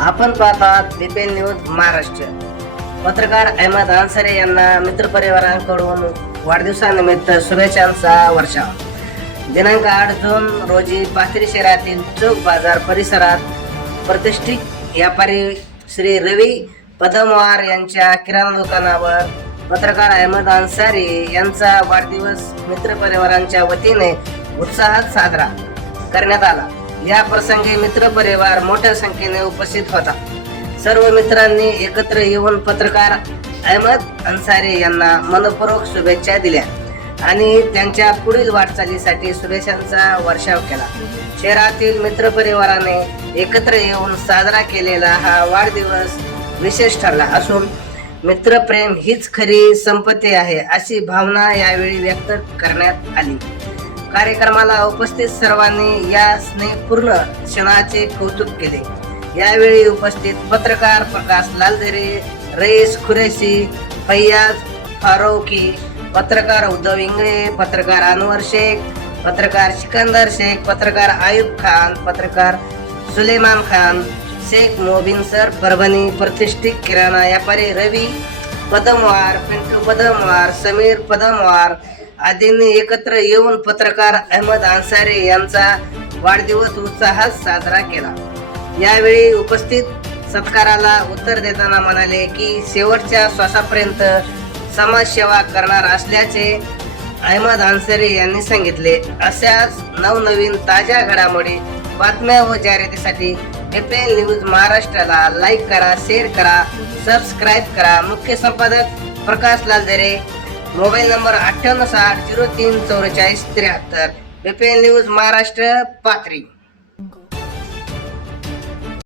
आपण पाहतात BPN news Maharashtra. पत्रकार अहमद अन्सारी यांना मित्रपरिवारांकडून वाढदिवसानिमित्त शुभेच्छांचा वर्षाव। दिनांक 8 जून रोजी पाथरी शहरातील चौक बाजार परिसरात प्रतिष्ठित व्यापारी श्री रवी पदमवार यांच्या किराणा दुकानावर पत्रकार अहमद अन्सारी यांचा वाढदिवस मित्रपरिवारांच्या वतीने उत्साहात साजरा करण्यात आला। या प्रसंगी मित्रपरिवार मोठ्या संख्येने उपस्थित होता। सर्व मित्रांनी एकत्र येऊन पत्रकार अहमद अन्सारी यांना मनपूर्वक शुभेच्छा दिल्या आणि त्यांच्या पुढील वाटचालीसाठी शुभेच्छांचा वर्षाव केला। शहरातील मित्रपरिवाराने एकत्र येऊन साजरा केलेला हा वाढदिवस विशेष ठरला असून मित्रप्रेम हीच खरी संपत्ती आहे अशी भावना यावेळी व्यक्त करण्यात आली। कार्यक्रमाला उपस्थित सर्वांनी या स्नेहपूर्ण क्षणाचे कौतुक केले। यावेळी उपस्थित पत्रकार प्रकाश लालधरे, रईस कुरेशी, फैयाज फारूकी, पत्रकार उद्धव इंगळे, पत्रकार अनवर शेख, पत्रकार सिकंदर शेख, पत्रकार आयुब खान, पत्रकार सुलेमान खान, शेख मोबिन सर, परभणी प्रतिष्ठित किराणा व्यापारी रवी पदमवार, पिंटू पदमवार, समीर पदमवार आदींनी एकत्र येऊन पत्रकार अहमद अन्सारी यांचा वाढदिवस उत्साहात साजरा केला। यावेळी उपस्थित सत्काराला उत्तर देताना म्हणाले की शेवटच्या श्वासापर्यंत समाजसेवा करणार असल्याचे अहमद अन्सारी यांनी सांगितले। अशाच नवनवीन ताज्या घडामोडी बातम्या व जाहिरातीसाठी बीपीएन न्यूज महाराष्ट्राला लाईक करा, शेअर करा, सबस्क्राईब करा। मुख्य संपादक Prakash Laldhare, mobile number 9860 03 44 73। BPN news Maharashtra, Pathri.